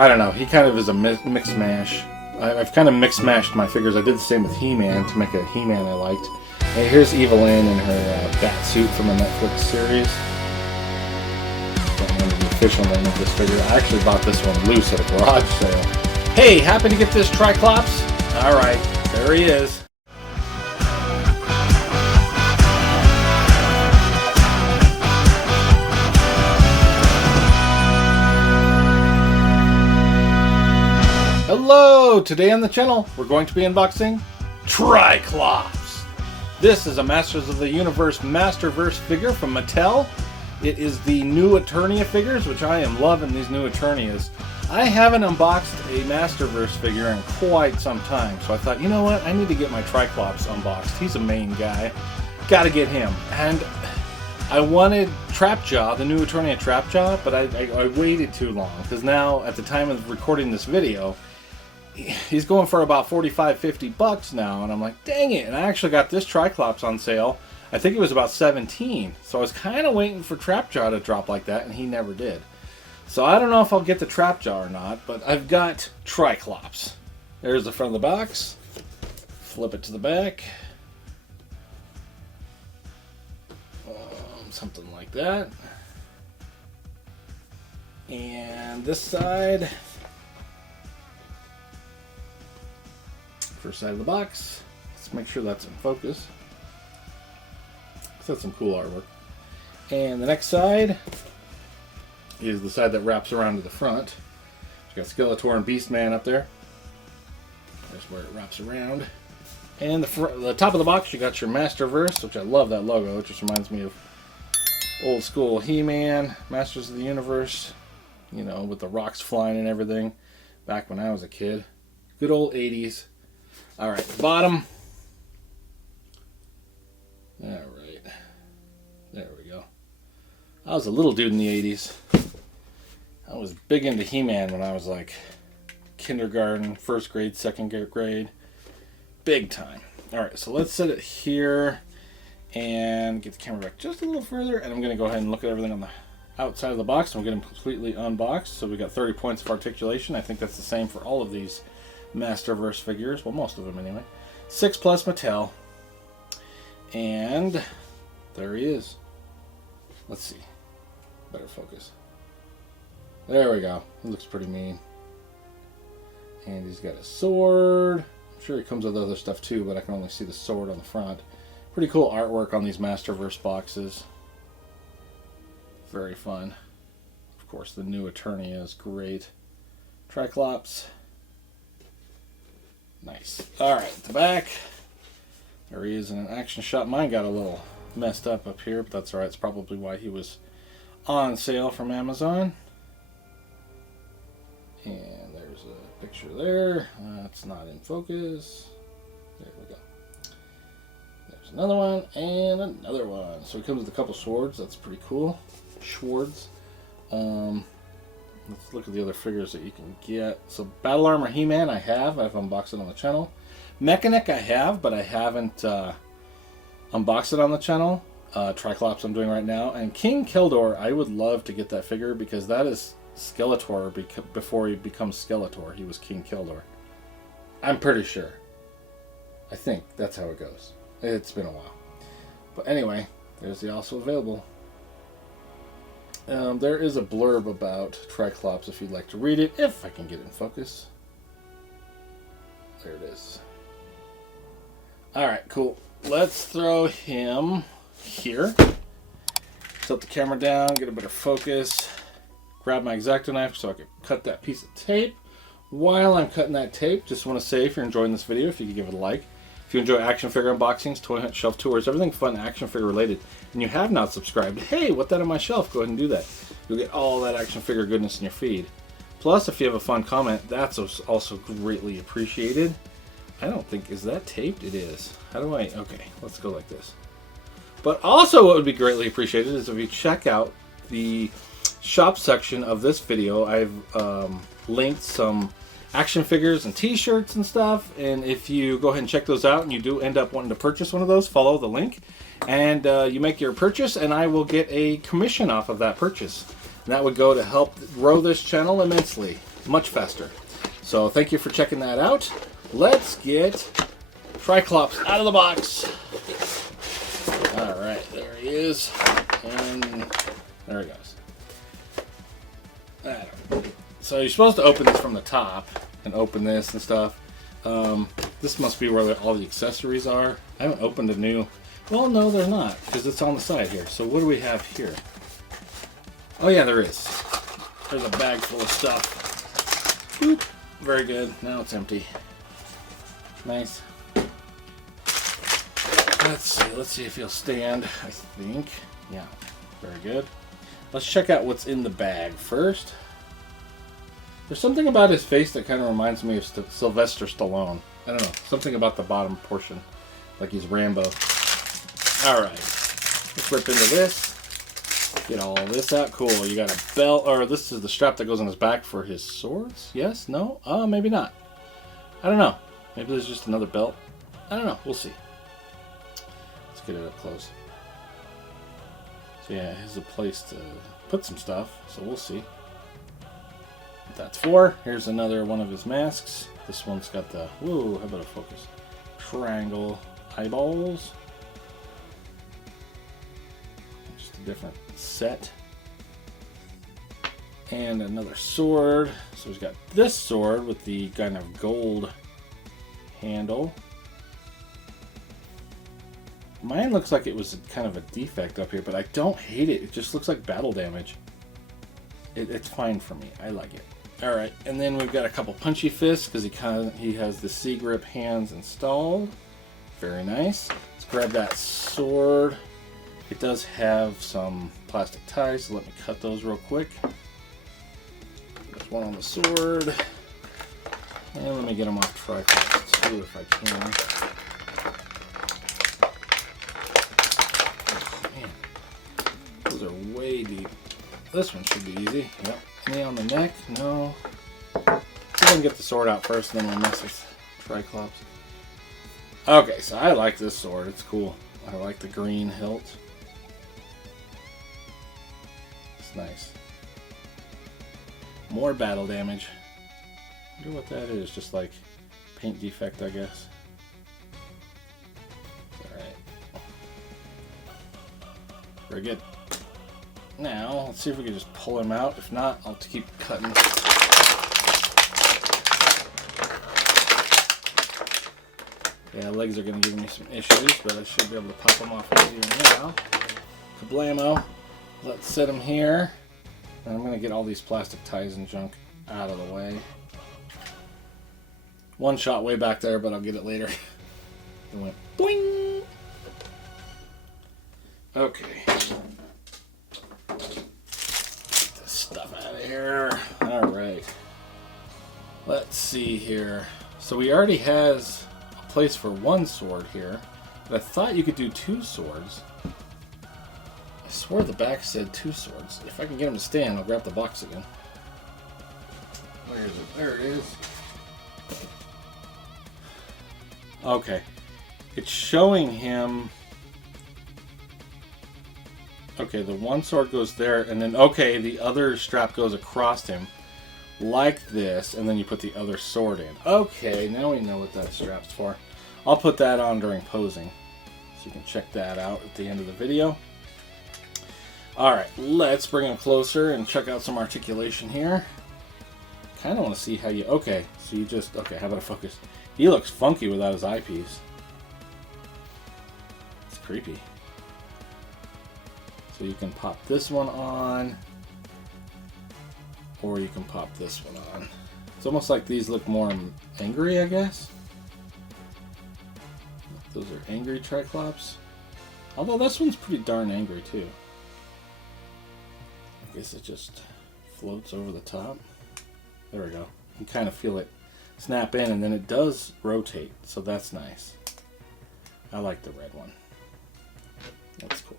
I don't know. He kind of is a mix mash. I've kind of mix mashed my figures. I did the same with He-Man to make a He-Man I liked. And here's Evelyn in her bat suit from the Netflix series. Don't remember the official name of this figure. I actually bought this one loose at a garage sale. Hey, happy to get this Tri-Klops? Alright, there he is. Hello! Today on the channel, we're going to be unboxing Tri-Klops. This is a Masters of the Universe Masterverse figure from Mattel. It is the New Eternia figures, which I am loving these New Eternias. I haven't unboxed a Masterverse figure in quite some time, so I thought, you know what, I need to get my Tri-Klops unboxed. He's a main guy. Gotta get him. And I wanted Trapjaw, the New Eternia Trapjaw, but I waited too long, because now, at the time of recording this video, he's going for about $45-50 now, and I'm like, dang it. And I actually got this Tri-Klops on sale. I think it was about $17, so I was kind of waiting for Trapjaw to drop like that, and he never did. So I don't know if I'll get the Trapjaw or not, but I've got Tri-Klops. There's the front of the box. Flip it to the back. Something like that. And this side. First side of the box. Let's make sure that's in focus. That's some cool artwork. And the next side is the side that wraps around to the front. You got Skeletor and Beastman up there. There's where it wraps around. And the top of the box, you got your Masterverse, which I love that logo. It just reminds me of old school He-Man, Masters of the Universe. You know, with the rocks flying and everything. Back when I was a kid. Good old 80s. Alright, the bottom. Alright. There we go. I was a little dude in the 80s. I was big into He-Man when I was like kindergarten, first grade, second grade. Big time. Alright, so let's set it here and get the camera back just a little further, and I'm going to go ahead and look at everything on the outside of the box, and we'll get them completely unboxed. So we got 30 points of articulation. I think that's the same for all of these Masterverse figures. Well, most of them anyway. 6+ Mattel. And there he is. Let's see. Better focus. There we go. He looks pretty mean. And he's got a sword. I'm sure he comes with other stuff too, but I can only see the sword on the front. Pretty cool artwork on these Masterverse boxes. Very fun. Of course, the New Eternia is great. Tri-Klops. Nice. Alright, the back. There he is in an action shot. Mine got a little messed up here, but that's alright. It's probably why he was on sale from Amazon. And there's a picture there. It's not in focus. There we go. There's another one and another one. So he comes with a couple swords. That's pretty cool. Swords. Let's look at the other figures that you can get. So Battle Armor He-Man I've unboxed it on the channel. Mechanic I have, but I haven't unboxed it on the channel. Tri-Klops I'm doing right now. And King Keldor, I would love to get that figure because that is Skeletor before he becomes Skeletor. He was King Keldor. I'm pretty sure. I think that's how it goes. It's been a while. But anyway, there's the also available. There is a blurb about Tri-Klops if you'd like to read it, if I can get it in focus. There it is. Alright, cool. Let's throw him here. Tilt the camera down, get a better focus. Grab my X-Acto knife so I can cut that piece of tape. While I'm cutting that tape, just want to say if you're enjoying this video, if you could give it a like. If you enjoy action figure unboxings, toy hunt, shelf tours, everything fun action figure related, and you have not subscribed, hey, what that on my shelf? Go ahead and do that. You'll get all that action figure goodness in your feed. Plus, if you have a fun comment, that's also greatly appreciated. I don't think, is that taped? It is. How do I, okay, let's go like this. But also what would be greatly appreciated is if you check out the shop section of this video. I've linked some action figures and t-shirts and stuff, and if you go ahead and check those out and you do end up wanting to purchase one of those, follow the link and you make your purchase and I will get a commission off of that purchase, and that would go to help grow this channel immensely. much faster. So thank you for checking that out. Let's get Tri-Klops out of the box. Alright, there he is. And there he goes. So you're supposed to open this from the top and open this and stuff. This must be where all the accessories are. I haven't opened a new... Well, no, they're not, because it's on the side here. So what do we have here? Oh yeah, there is. There's a bag full of stuff. Boop. Very good. Now it's empty. Nice. Let's see if he'll stand, I think. Yeah, very good. Let's check out what's in the bag first. There's something about his face that kind of reminds me of Sylvester Stallone. I don't know, something about the bottom portion, like he's Rambo. Alright, let's rip into this. Get all this out. Cool, you got a belt, or this is the strap that goes on his back for his swords? Yes? No? Maybe not. I don't know. Maybe there's just another belt. I don't know, we'll see. Let's get it up close. So yeah, here's a place to put some stuff, so we'll see what that's for. Here's another one of his masks. This one's got the, whoa, how about a focus? Triangle eyeballs. Just a different set. And another sword. So he's got this sword with the kind of gold handle. Mine looks like it was kind of a defect up here, but I don't hate it. It just looks like battle damage. It's fine for me. I like it. All right, and then we've got a couple punchy fists because he has the C grip hands installed. Very nice. Let's grab that sword. It does have some plastic ties, so let me cut those real quick. There's one on the sword. And let me get them off Tri-Klops too if I can. Those are way deep. This one should be easy. Yep. Any on the neck? No. Go ahead and get the sword out first, and then we'll mess with Tri-Klops. Okay, so I like this sword. It's cool. I like the green hilt. It's nice. More battle damage. I wonder what that is. Just like paint defect, I guess. Alright. Very good. Now, let's see if we can just pull him out. If not, I'll keep cutting. Yeah, legs are going to give me some issues, but I should be able to pop them off easier now. Kablamo. Let's set him here. And I'm going to get all these plastic ties and junk out of the way. One shot way back there, but I'll get it later. It went boing! Okay. Alright, let's see here. So he already has a place for one sword here, but I thought you could do two swords. I swore the back said two swords. If I can get him to stand, I'll grab the box again. Where is it? There it is. Okay, it's showing him. Okay, the one sword goes there, and then, okay, the other strap goes across him, like this, and then you put the other sword in. Okay, now we know what that strap's for. I'll put that on during posing, so you can check that out at the end of the video. Alright, let's bring him closer and check out some articulation here. Kind of want to see how you... Okay, so you just... Okay, how about a focus? He looks funky without his eyepiece. It's creepy. So you can pop this one on, or you can pop this one on. It's almost like these look more angry, I guess. Those are angry Tri-Klops. Although this one's pretty darn angry too. I guess it just floats over the top. There we go. You can kind of feel it snap in, and then it does rotate, so that's nice. I like the red one. That's cool.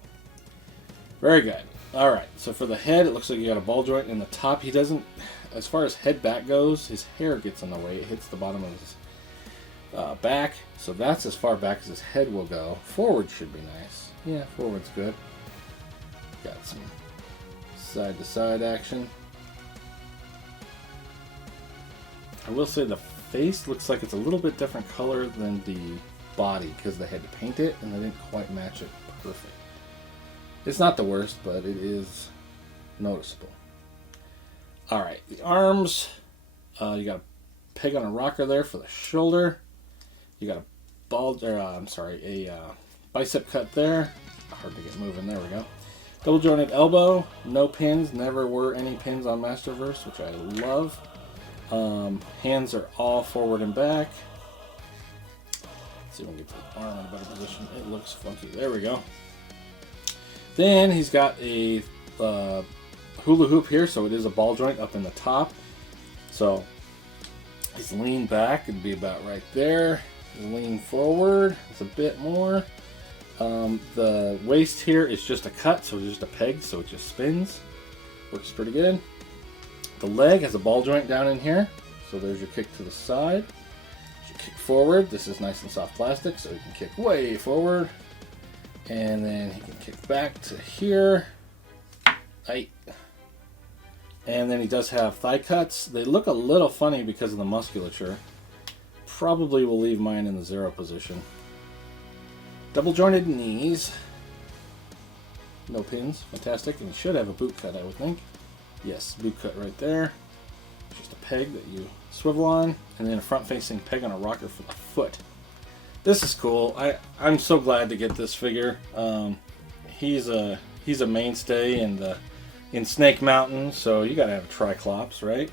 Very good. Alright, so for the head, it looks like you got a ball joint in the top. He doesn't, as far as head back goes, his hair gets in the way. It hits the bottom of his back, so that's as far back as his head will go. Forward should be nice. Yeah, forward's good. Got some side-to-side action. I will say the face looks like it's a little bit different color than the body because they had to paint it and they didn't quite match it perfect. It's not the worst, but it is noticeable. Alright, the arms. You got a peg on a rocker there for the shoulder. You got a bicep cut there. Hard to get moving. There we go. Double jointed elbow. No pins. Never were any pins on Masterverse, which I love. Hands are all forward and back. Let's see if we can get the arm in a better position. It looks funky. There we go. Then he's got a hula hoop here, so it is a ball joint up in the top. So he's lean back, it'd be about right there. Lean forward, it's a bit more. The waist here is just a cut, so it's just a peg, so it just spins. Works pretty good. The leg has a ball joint down in here, so there's your kick to the side. As you kick forward, this is nice and soft plastic, so you can kick way forward. And then he can kick back to here. And then he does have thigh cuts. They look a little funny because of the musculature. Probably will leave mine in the 0 position. Double jointed knees. No pins. Fantastic. And he should have a boot cut, I would think. Yes, boot cut right there. Just a peg that you swivel on. And then a front facing peg on a rocker for the foot. This is cool. I'm so glad to get this figure. He's a mainstay in Snake Mountain, so you gotta have a Tri-Klops, right?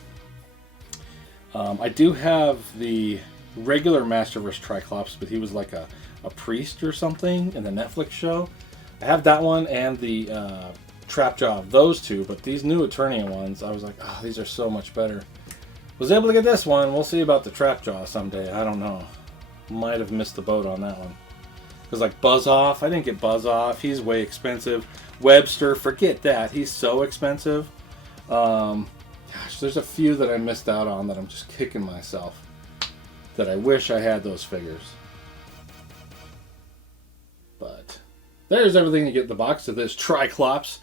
I do have the regular Masterverse Tri-Klops, but he was like a priest or something in the Netflix show. I have that one and the Trapjaw of those two, but these new Eternia ones, I was like, oh, these are so much better. Was able to get this one. We'll see about the Trapjaw someday. I don't know. Might have missed the boat on that one. Because like Buzz Off, I didn't get Buzz Off. He's way expensive. Webster, forget that. He's so expensive. Gosh, there's a few that I missed out on that I'm just kicking myself. That I wish I had those figures. But there's everything you get in the box of this Tri-Klops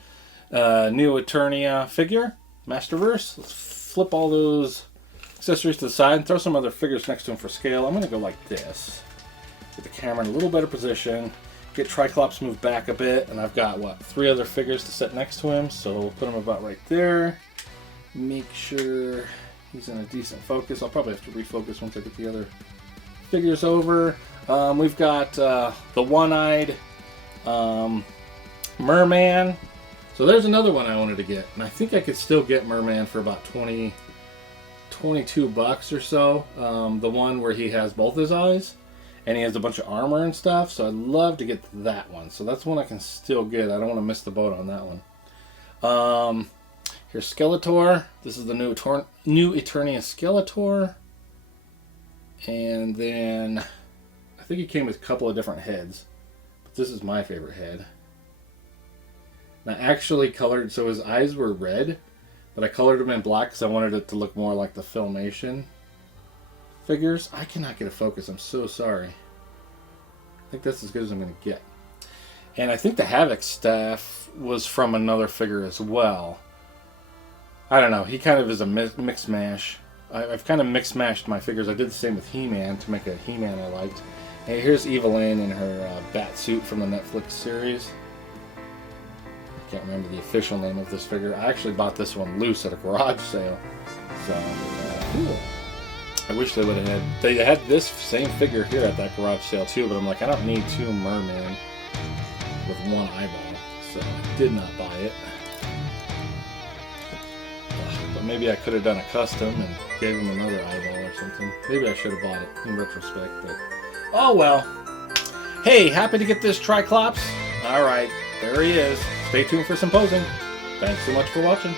new Eternia figure, Masterverse. Let's flip all those accessories to the side and throw some other figures next to them for scale. I'm going to go like this. Get the camera in a little better position. Get Tri-Klops moved back a bit. And I've got, what, 3 other figures to set next to him. So we'll put him about right there. Make sure he's in a decent focus. I'll probably have to refocus once I get the other figures over. We've got the one-eyed Merman. So there's another one I wanted to get. And I think I could still get Merman for about $22 or so. The one where he has both his eyes and he has a bunch of armor and stuff, so I'd love to get that one. So that's one I can still get. I don't want to miss the boat on that one. Here's Skeletor. This is the new Eternia Skeletor. And then I think he came with a couple of different heads, but this is my favorite head. And I actually colored, so his eyes were red, but I colored them in black because I wanted it to look more like the Filmation figures. I cannot get a focus. I'm so sorry. I think that's as good as I'm going to get. And I think the Havoc staff was from another figure as well. I don't know. He kind of is a mix mash. I've kind of mix-mashed my figures. I did the same with He-Man to make a He-Man I liked. And here's Evelyn in her bat suit from the Netflix series. I can't remember the official name of this figure. I actually bought this one loose at a garage sale. So, cool. I wish they would have had... They had this same figure here at that garage sale too, but I'm like, I don't need 2 mermen with 1 eyeball. So, I did not buy it. But maybe I could have done a custom and gave him another eyeball or something. Maybe I should have bought it in retrospect, but... Oh well. Hey, happy to get this Tri-Klops? Alright, there he is. Stay tuned for some posing. Thanks so much for watching.